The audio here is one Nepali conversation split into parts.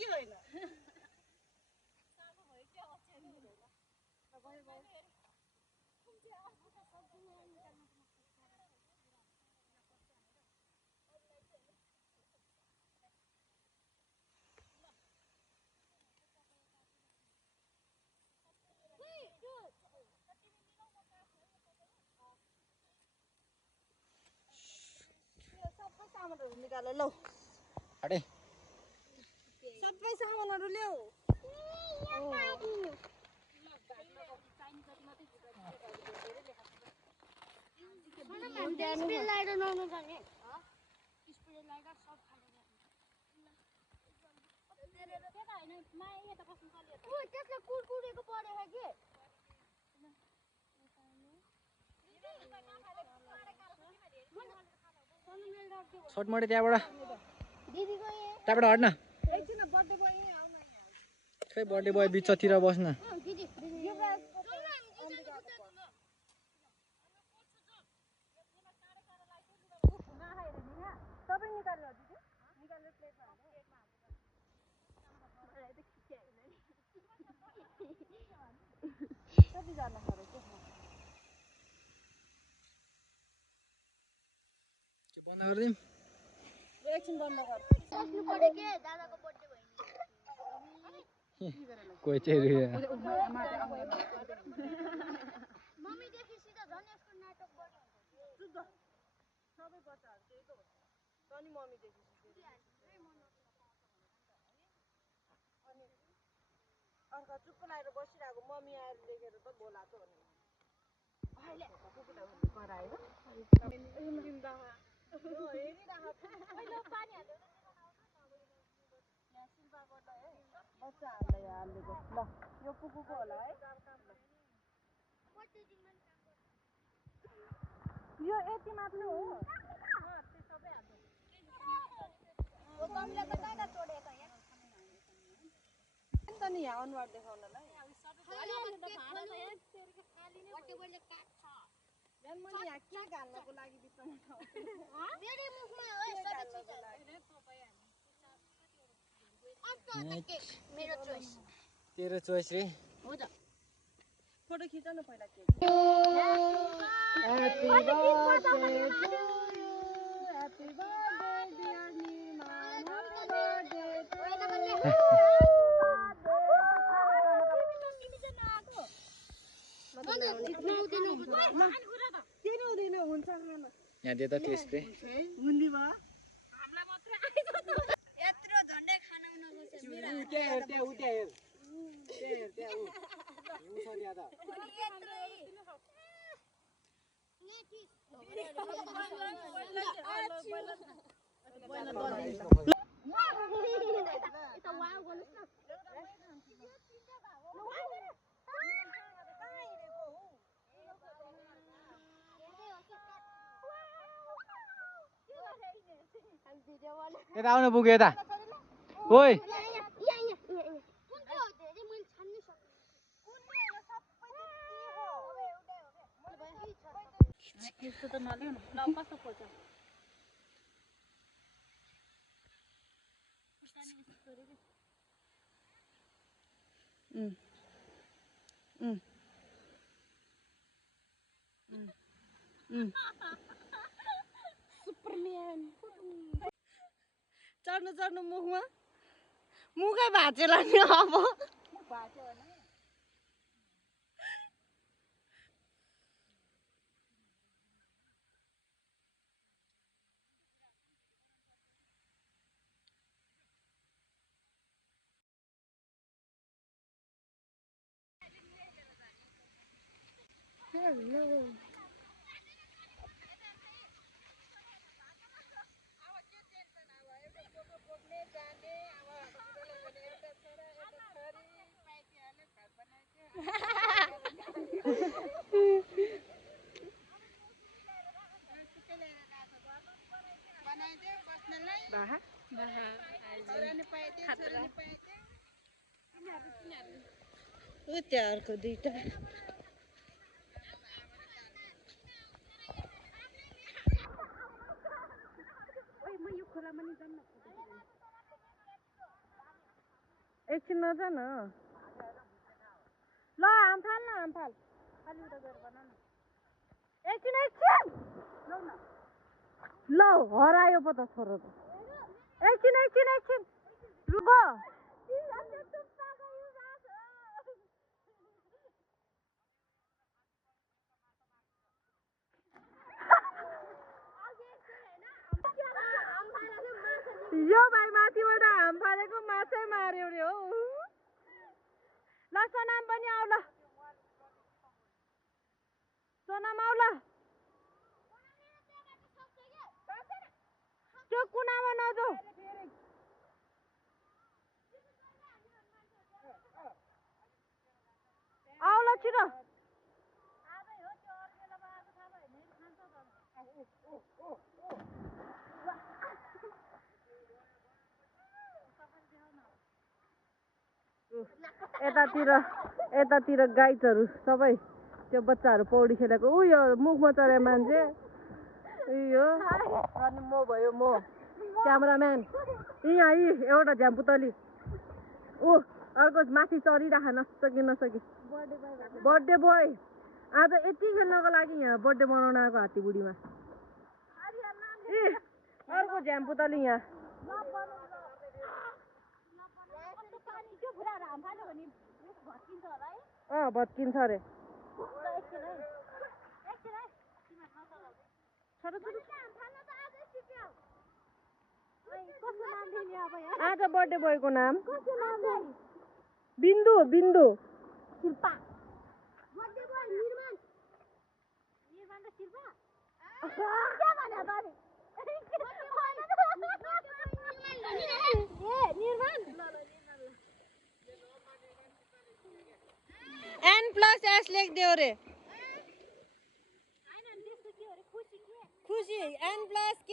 कि होइन सामानहरु निकाले लौ अरे सबै सामानहरु ल्याऊ स्प्रे लाइटर नआउनु पर्ने स्प्रे लाइटर सब खाले त्यसले कुरकुरेको परेछ के सर्ट मरे त्यहाँबाट दिदी गए त्यहाँबाट हट्न एकछिन बर्थडे बोय यही आउन खै बर्थडे बोय बिचतिर बस्न दिदी सबै निकाल्नु दिदी निकालेर प्लेटमा कतिजना खरो के बन्द गरिदिउँ एकछिन बन्द गर बस्नु पर्यो के दादाको बर्थडे भयो कोही चाहिँ मम्मी देखि सिधा झन् यसको नाटक गर्नु शुद्ध सबै बच्चाहरु त्यही त हो तनी मम्मी देखि अनि अर्का चुप्प लागेर बसिरहेको मम्मी आएर देखेर त बोला त हो नि अहिले करायो पहिलो पानी हाल्दै बच्चाहरूलाई हालेको ल यो पुगुको होला है यो यति मात्र हो त्यो सबै हाल्नु ओ कमला त कहाँ छोडेको यहाँ त नि यहाँ अनुहार देखाउनलाई मैले यहाँ के हाल्नको लागि बिचमा मेरो मुखमा हो सबै चिज मेरो चोइस तेरो चोइस रे हो त फोटो खिच न पहिला के ह्यापी बर्थडे डियर निमा हुँदैन हुन्छ यहाँ दे त त्यो स्प्रे हुन्दी भयो हामीलाई मात्र आइज यत्रो झन्डै खाना नगोसे त्यहाँ हेर त्यहाँ उ त्यहाँ हेर त्यहाँ उ छ त्यहाँ यता आउन पुग्यो यता ओइ यस्तो त नलिउ न ल कस्तो खोज्छ सुपरम्यान चढ्नु मुखमा मुखै भाँचेला नि अब भाँच्यो भने Hello. Baha? Baha. Utiar ko dito. Oy, may khola mani dam na. एकछिन नजा न ल आमफाल न आमफाल खालि उता गएर बना न एकछिन ल हरायो पो त छोरो त एकछिन रुक यो भाइ माथिबाट हाम फालेको माछै मार्यो रे हो ल सोनाम पनि आऊ ल सोनाम आऊ ल त्यो कुनामा नजाऊ आऊ ल छिटो यतातिर गाइडहरू सबै त्यो बच्चाहरू पौडी खेलेको यो मुखमा चढे मान्छे यो अनि म भयो म क्यामेराम्यान यी एउटा झ्याम्पुतली अर्को माथि चढिराख नसकी बर्थडे बोय आज यति खेल्नको लागि यहाँ बर्थडे मनाउन आएको हात्तीबुढीमा अर्को झ्याम्पुतली यहाँ भत्किन्छ अरे आज बर्थडे बोयको नाम बिन्दु शिल्पा N+S लेख्दियो रे खुसी N+K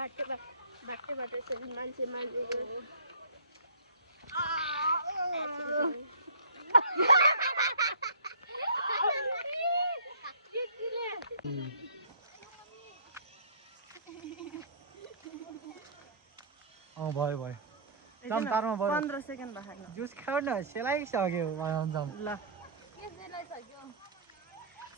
बाटे मान्छे भयो चम्तारमा भयो 15 सेकेन्ड भएन जुस खाऊ न सेलाइसक्यो ल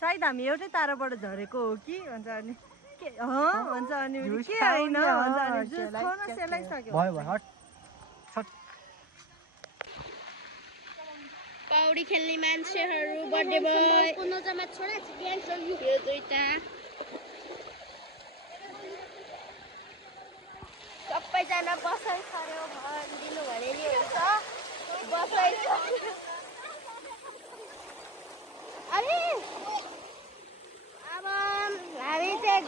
सायद हामी एउटै ताराबाट झरेको हो कि भन्छ अनि के भन्छ अनि के होइन भन्छ अनि जुस खाउन सेलाइसक्यो भयो हट पौडी खेल्ने मान्छेहरू बर्थडे बोय नजामा छोडा यो दुईटा सबैजना बसाइ खऱ्यो भनिदिनु भने नि हुन्छ बसाइ अरे अब हामी चाहिँ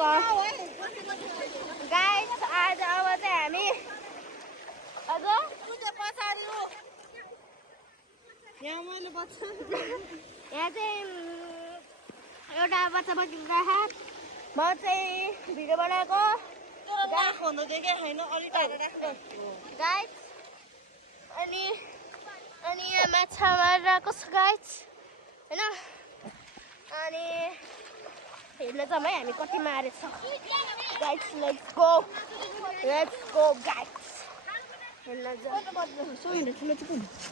गाइस आज अब चाहिँ हामी अझ पछाडि यहाँ चाहिँ एउटा बच्चा बच्चा म चाहिँ भिडियो बनाएको गाइस अनि यहाँ माछा मारिरहेको छ गाइस होइन अनि हेर्न जाउँ है हामी कति मारेछौँ गाइस लेट्स गो गाइस हेर्न जाउँ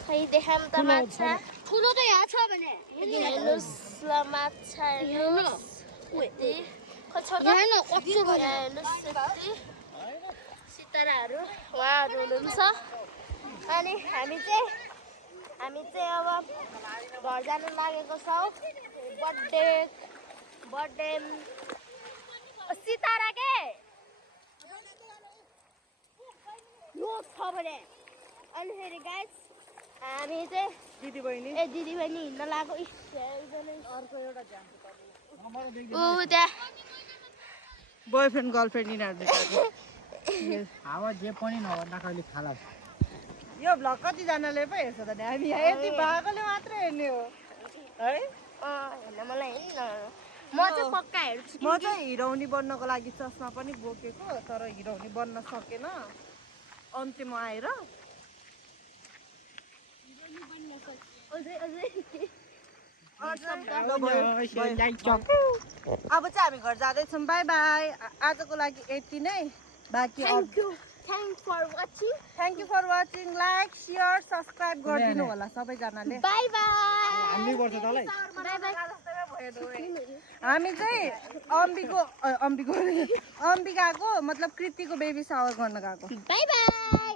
खै देखाऊँ त माछा ठुलो त यहाँ छ भने हेर्नुहोस् ल माछा हेर्नुहोस् सिताराहरू उहाँहरू हुनुहुन्छ अनि हामी चाहिँ अब घर जानु लागेको छौँ बर्थडे सितारा के यो छ भने अनि फेरि गाइस हामी चाहिँ दिदी बहिनी हिँड्न लागेको अर्को एउटा त्यहाँ बोयफ्रेन्ड गर्लफ्रेन्ड यिनीहरू हावा जे पनि नभन्दा कहिले खाला यो भ्लग कतिजनाले पो हेर्छ त हामी यति भएकोले मात्रै हेर्ने हो है हेर्न मलाई म चाहिँ पक्का हेर्छु म चाहिँ हिरोइनी बन्नको लागि चस्मा पनि बोकेको तर हिरोइनी बन्न सकेन अन्त्यमा आएर अझै भयो अब चाहिँ हामी घर जाँदैछौँ बाई बाई आजको लागि यति नै बाँकी thank you for watching like share subscribe गरिदिनु होला सबैजनाले बाई बाई हान्नै पर्छ तँलाई हामी चाहिँ अम्बिकाको मतलब कृतिको बेबी सावर गर्न गएको बाई बाई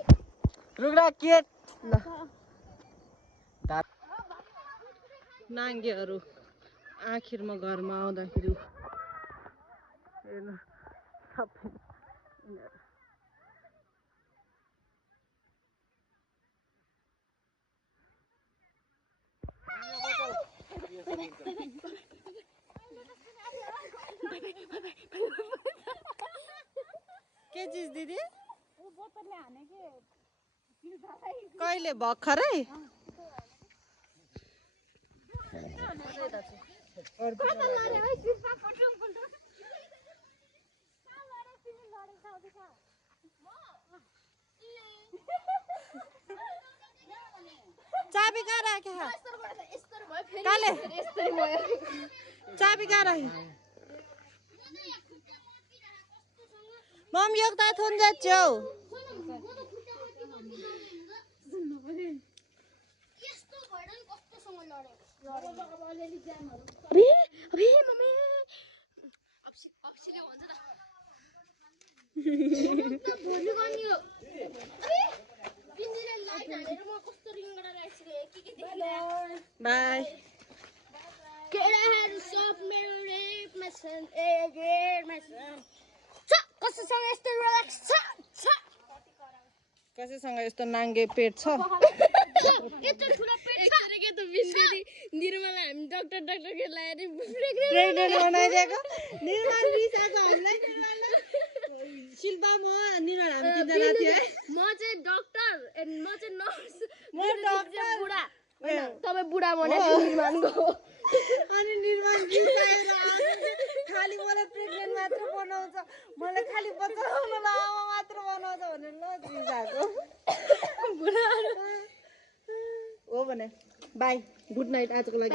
रुग्रा केट ल नाङ्गेहरू आखिरमा घरमा आउँदाखेरि हेर्नु सबै के चिज दिदी कहिले भर्खरै चाबी कहाँ राख्यो काले चाबी कहाँ राख्यो मम्मी एउटा थोन जाच्छौ बाई कसैसँग यस्तो नाङ्गे पेट छ निर्मला हामी डाक्टर प्रेग्नेन्ट बनाइदिएको निर्मल रिसाको हामीलाई शिल्पा म निर्मल हामी तिनजना थियो है म चाहिँ डक्टर म चाहिँ नर्स म डक्टर बुढा तपाईँ बुढा भनेको निर्माणको अनि निर्माण रिसाएर खालि मलाई प्रेग्नेन्ट मात्र बनाउँछ मलाई खालि बचाउनलाई आमा मात्र बनाउँछ भनेर ल रिसाको हो भने बाई गुड नाइट आजको लागि